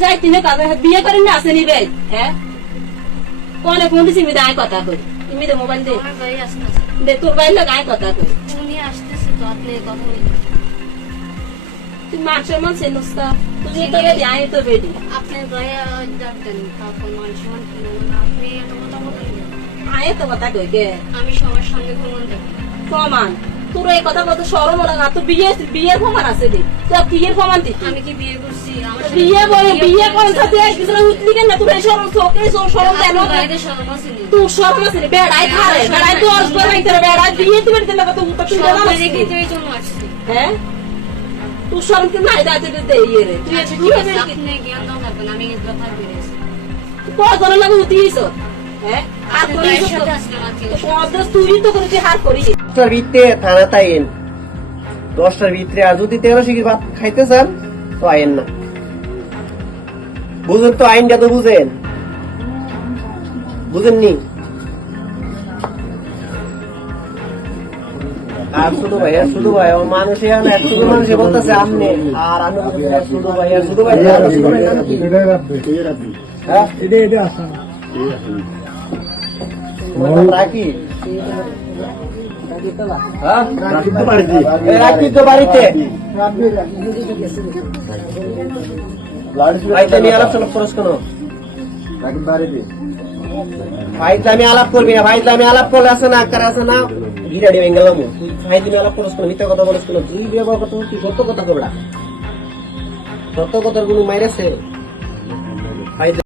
যাই তিনে কাজে বিয়ে করে না আসেনি বে হ্যাঁ কোনে ফোন দিছি আমি দাই কথা কই তুমি দে মোবাইল দে আমার ভাই আসতেছে দে তোর বাইল গায় কথা কই উনি আসতেছে তো আপনি কথা বলুন তুই মাছের মান সেনস্তা তুই তো রে আই তো বেডি আপনার ভাই ডাক্তার তারপর মানুষমান আপনি এত কথা বলেন আয় তো কথা কই কে আমি সবার সঙ্গে প্রমাণ দেব প্রমাণ তোর এই কথা বলতে শরম হলো না তো বিয়ের প্রমাণ আছে রে তুই কি এর প্রমাণ দিতি আমি কি বিয়ে করছি আমার বিয়ে কোন সাথে একজন উঠলি কেন তুই শরম চোখে শরম দেন বাইরে শরম আছে নি তুই শরম আছে বেড়াই খারে বেড়াই তো আসবে না তোর বেড়াই বিয়ে তুই দিতে না তো তুই জানা না দেখি তো এই জন্য আসছি হ্যাঁ তুই শরম কি নাই দাইতে দে ইয়ে রে তুই আচ্ছা তুই ঠিক আছে আপনি জ্ঞান দাও লাগবে না আমি এই কথা বেরেছি কত লাগে উঠিস হ্যাঁ আর আপনার করিস ভাইয়ের সাথে আজকে মাতি তো তুই তো করে হার করিস 10টার ভিতরে থানা তাইন 10টার ভিতরে আর যদি 13 শিখি ভাত খাইতে চান তো আইন না বুঝেন তো আইনটা তো বুঝেননি আর শুধু ভাই আমার মানুষে শুধু মানুষে বলতেছে আপনি আর আমি শুধু ভাই হ্যাঁ রাখি রাখি তো বাড়িতে আমি আলাপ খরচ কেন আমি আলাপ করবি না আমি আলাপ করলে আছে না আকার আছে না গিরাডি বেঙ্গালাম তুই আলাপ খরচ কেন মিথ্যা কথা বলিস কেন তুই বিয়ে কথা তুই সত্য কথা কবড়া সত্য কথার গুলো মাইরেছে